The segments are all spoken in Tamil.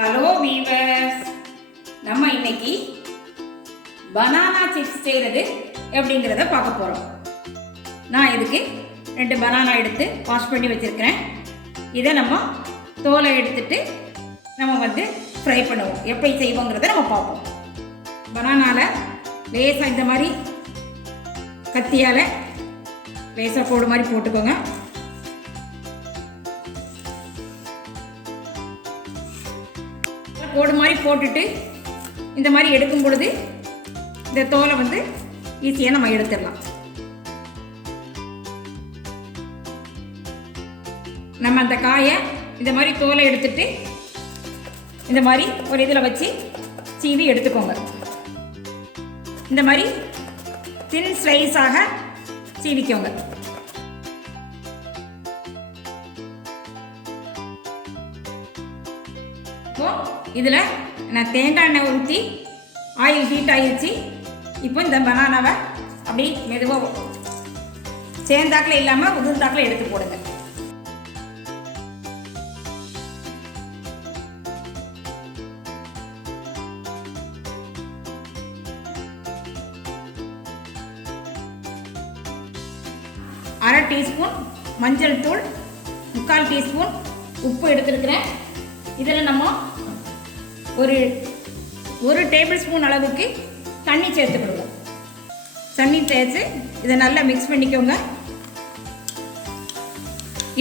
ஹலோ வீவர்ஸ், நம்ம இன்னைக்கு பனானா சிப்ஸ் செய்கிறது எப்படிங்கிறத பார்க்க போகிறோம். நான் இதுக்கு 2 பனானா எடுத்து வாஷ் பண்ணி வச்சுருக்கிறேன். இதை நம்ம தோலை எடுத்துட்டு நம்ம ஃப்ரை பண்ணுவோம். எப்படி செய்வோங்கிறத நம்ம பார்ப்போம். பனானாவில் லேசாக இந்த மாதிரி கத்தியால் லேசாக கோடு மாதிரி போட்டுக்கோங்க. கோடு மாதிரி போட்டுட்டு இந்த மாதிரி எடுக்கும் பொழுது இந்த தோலை ஈஸியாக நம்ம எடுத்துடலாம். நம்ம அந்த காயை இந்த மாதிரி தோலை எடுத்துட்டு இந்த மாதிரி ஒரு இதில் வச்சு சீவி எடுத்துக்கோங்க. இந்த மாதிரி தின் ஸ்லைஸாக சீவிக்கோங்க. இதில் நான் தேங்காய் எண்ணெய் ஊற்றி ஆயில் ஹீட் ஆகிடுச்சு. இப்போ இந்த பனானாவை அப்படி மெதுவாக சேர்ந்தாக்கில் இல்லாமல் உதிர்ந்தாக்கில் எடுத்து போடுங்க. அரை டீஸ்பூன் மஞ்சள் தூள், 3/4 டீஸ்பூன் உப்பு எடுத்துருக்கிறேன். இதில் நம்ம ஒரு டேபிள் ஸ்பூன் அளவுக்கு தண்ணி சேர்த்துக்கிடுவோம். தண்ணி சேர்த்து இதை நல்லா மிக்ஸ் பண்ணிக்கோங்க.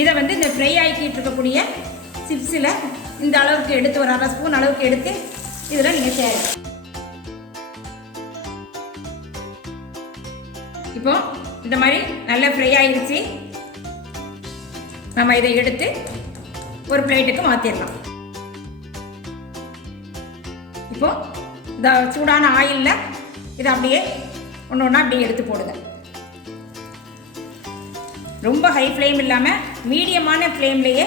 இதை இந்த ஃப்ரை ஆகிக்கிட்டு இருக்கக்கூடிய சிப்ஸில் இந்த அளவுக்கு எடுத்து ஒரு 1/2 ஸ்பூன் அளவுக்கு எடுத்து இதில் நீங்கள் சேருங்க. இப்போ இந்த மாதிரி நல்லா ஃப்ரை ஆகிடுச்சு. நம்ம இதை எடுத்து ஒரு பிளேட்டுக்கு மாற்றிடலாம். இப்போ இந்த சூடான ஆயிலில் இதை அப்படியே ஒன்று ஒன்றா அப்படியே எடுத்து போடுங்க. ரொம்ப ஹை ஃப்ளேம் இல்லாமல் மீடியமான ஃப்ளேம்லேயே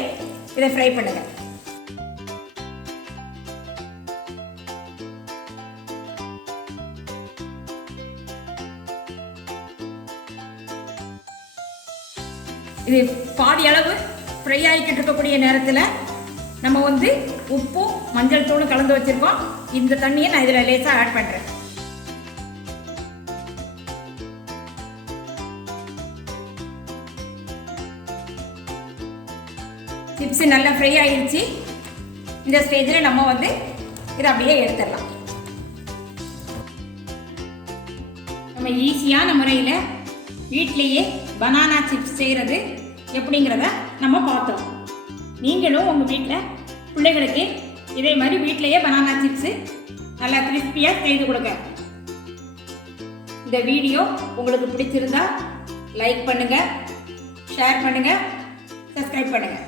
இதை ஃப்ரை பண்ணுங்க. இது பாதி அளவு ஃப்ரை ஆகிக்கிட்டு இருக்கக்கூடிய நேரத்தில் நம்ம உப்பும் மஞ்சள் தூளும் கலந்து வச்சுருக்கோம். இந்த தண்ணியை நான் இதில் லேசாக ஆட் பண்ணுறேன். சிப்ஸ் நல்லா ஃப்ரை ஆகிடுச்சு. இந்த ஸ்டேஜில் நம்ம இதை அப்படியே எடுத்துடலாம். நம்ம ஈஸியான முறையில் வீட்டிலேயே பனானா சிப்ஸ் செய்கிறது எப்படிங்கிறத நம்ம பார்த்தோம். நீங்களும் உங்கள் வீட்டில் பிள்ளைகளுக்கு இதே மாதிரி வீட்டிலையே பனானா சிப்ஸு நல்லா கிறிஸ்பியாக செய்து கொடுங்க. இந்த வீடியோ உங்களுக்கு பிடிச்சிருந்தா லைக் பண்ணுங்கள், ஷேர் பண்ணுங்கள், சப்ஸ்கிரைப் பண்ணுங்கள்.